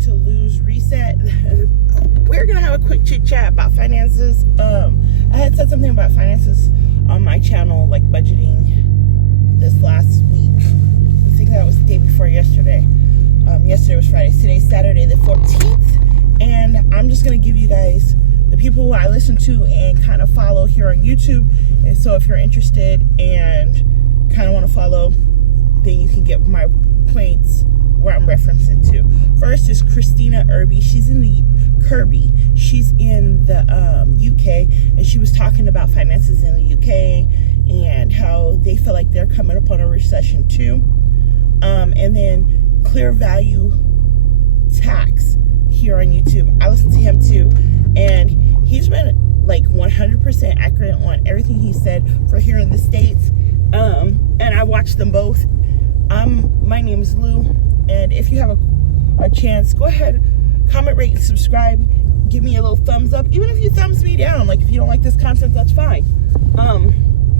to lose reset. We're gonna have a quick chit chat about finances. I had said something about finances on my channel, like budgeting, this last week. I think that was the day before yesterday. Yesterday was Friday. Today's Saturday the 14th, and I'm just gonna give you guys the people who I listen to and kind of follow here on YouTube. And so if you're interested and kind of want to follow, then you can get my points where I'm referencing to. First is Christina Irby. She's in the She's in the UK, and she was talking about finances in the UK and how they feel like they're coming up on a recession too. And then Clear Value Tax here on YouTube. I listen to him too, and he's been like 100% accurate on everything he said for here in the States. And I watched them both. My name is Lou, and if you have a chance, go ahead, comment, rate, and subscribe. Give me a little thumbs up, even if you thumbs me down. Like, if you don't like this content, that's fine.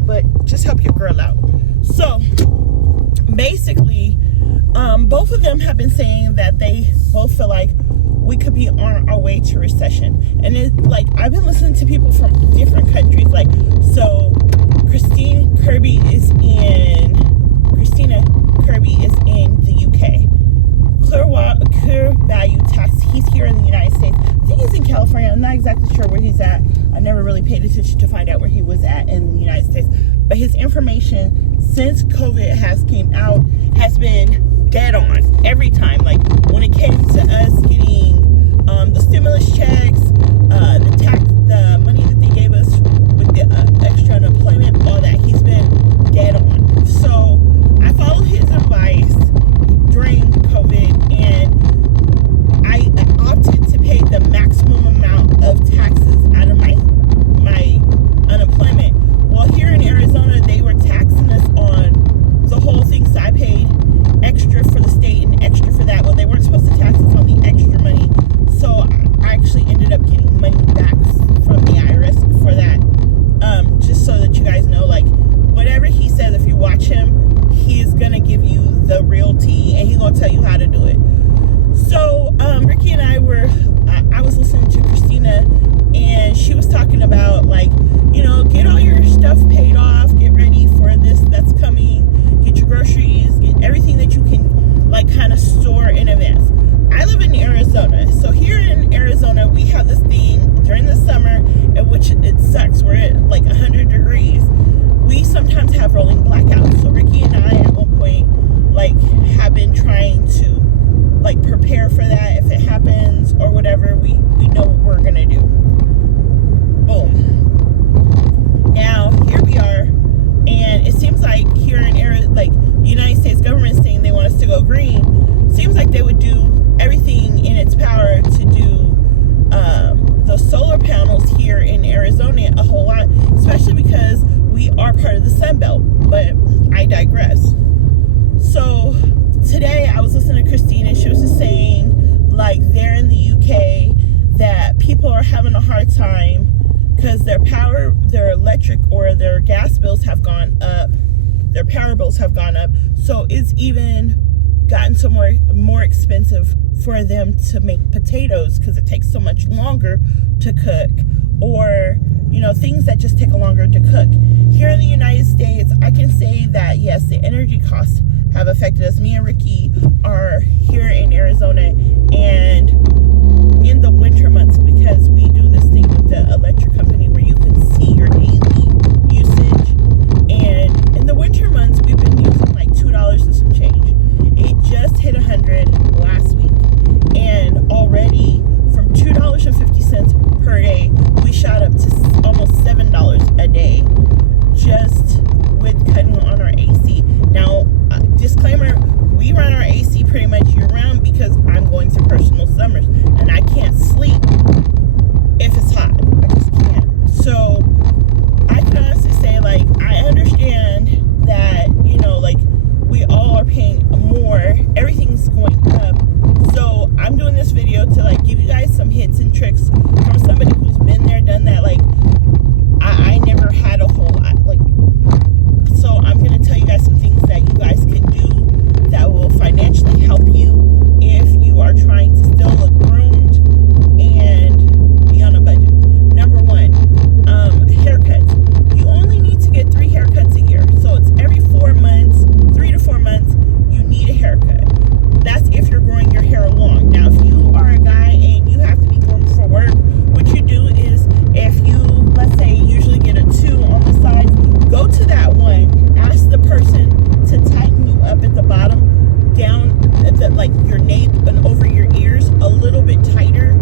But just help your girl out. So basically, both of them have been saying that they both feel like we could be on our way to recession. And it's like, I've been listening to people from different countries. Like, so Christina Kirby is in the UK. Clear Value Tax, he's here in the United States. I think he's in California. I'm not exactly sure where he's at. I never really paid attention to find out where he was at in the United States. But his information since COVID has came out has been dead on every time. Like, when it came to us getting the stimulus checks, the money that they gave us with the extra unemployment, all that, he's been dead on. So I followed his advice during COVID, and I opted to pay the maximum amount of taxes out of my unemployment. Well, here in Arizona, they were taxing us on the whole thing, so I paid extra for the state and extra for that. Well, they weren't supposed to tax us on the extra money, so I actually ended up getting money back from the IRS for that. Just so that you guys know, like, whatever he says, if you watch him, he is gonna give you the real tea, and he's gonna tell you how to do it. So Ricky and I was listening to Christina, and she was talking about, like, you know, get all your stuff paid off, get ready for this that's coming, get your groceries, get everything that you can, like, kind of store in advance. I live in Arizona, so here in Arizona we have this thing during the summer, in which it sucks. We're at like 100 degrees. We sometimes have rolling blackouts. So Ricky and I at one point, like, have been trying to, like, prepare for that. If it happens or whatever, we know what we're gonna do. Boom. Now here we are, and it seems like here in the United States government saying they want us to go green. Seems like they would do everything in its power to do those solar panels here in Arizona a whole lot, especially because we are part of the Sun Belt. But I digress. So today I was listening to Christina. She was just saying, like, they're in the UK, that people are having a hard time because their electric or their gas bills have gone up, their power bills have gone up. So it's even gotten so more expensive for them to make potatoes because it takes so much longer to cook, or, you know, things that just take longer to cook. Here in the United States, I can say that yes, the energy costs have affected us. Me and Ricky are here in Arizona, and in the winter months, because we do this thing with the electric company where you can see your daily usage, and in the winter months we've been using like $2 and some change. It just hit 100 last week, and already from $2.50 per day, we shot up to almost $7 a day just with cutting on our AC. Now, disclaimer, we run our AC pretty much year-round because I'm going through personal summers, and I can't sleep if it's hot. I just can't. So I can honestly say, like, I understand that, you know, like, we all are paying more. Everything's going up. So I'm doing this video to, like, give you guys some hits and tricks from somebody who's been there, done that. Like, I never had a whole lot. Like, so I'm going to tell you guys some things that you guys can do that will financially help you if you are trying to still down at the, like your nape and over your ears a little bit tighter